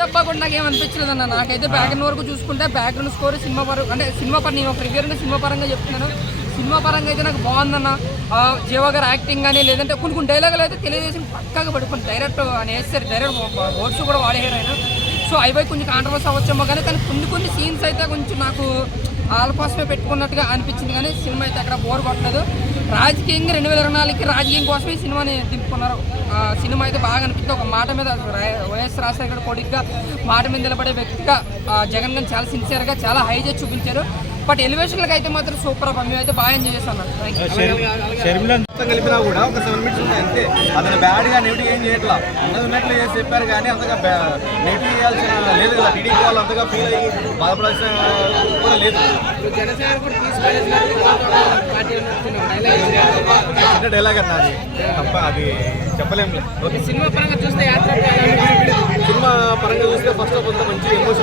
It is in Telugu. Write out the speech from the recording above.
తప్ప కూడా నాకు ఏమనిపించలేదు అన్న. నాకైతే బ్యాక్గ్రౌండ్ వరకు చూసుకుంటే బ్యాక్గ్రౌండ్ స్కోర్ సినిమా పరంగా అంటే సినిమా పరంగా నేను ఒక రివ్యూగా సినిమా పరంగా చెప్తున్నాను. సినిమా పరంగా అయితే నాకు బాగుందన్న. జీవా గారు యాక్టింగ్ కానీ లేదంటే కొన్ని డైలాగులు అయితే తెలియజేసి పక్కాగా పడుకుని డైరెక్ట్ అని వేస్తారు. డైరెక్ట్ వర్డ్స్ కూడా వాడేయారు ఆయన. సో అవి కొంచెం కాంట్రవర్సీ అవ్వచ్చేమో కానీ కొన్ని సీన్స్ అయితే కొంచెం నాకు వాళ్ళ కోసమే పెట్టుకున్నట్టుగా అనిపించింది. కానీ సినిమా అయితే అక్కడ బోర్ కొట్టలేదు. రాజకీయంగా 2024కి రాజకీయం కోసమే ఈ సినిమాని దింపుకున్నారు. సినిమా అయితే బాగా అనిపిస్తుంది. ఒక మాట మీద వైఎస్ రాజశేఖర కొడుకుగా మాట మీద నిలబడే వ్యక్తిగా జగన్ గారిని చాలా సిన్సియర్గా చాలా హై చేసి చూపించారు. బట్ ఎలివేషన్లకు అయితే మాత్రం సూపర్. మేము అయితే బాగా ఎంజాయ్ చేస్తాను. కలిపినా కూడా ఒక 7 minutes ఉంటాయి అంతే. అతను బ్యాడ్గా నెగిటివ్ ఏం చేయట్లా, ఉన్నట్లు చేసి చెప్పారు కానీ అంతగా నెగిటివ్ చేయాల్సిన లేదు కదా. టీడీపీ వాళ్ళు అంతగా ఫీల్ అయ్యి బాధపడాల్సిన కూడా లేదు. చిన్న డైలాగ్ అన్న, అది తప్ప అది చెప్పలేం లేదు. సినిమా పరంగా చూస్తే సినిమా పరంగా చూస్తే ఫస్ట్ ఆఫ్ అంతా మంచి ఎమోషన్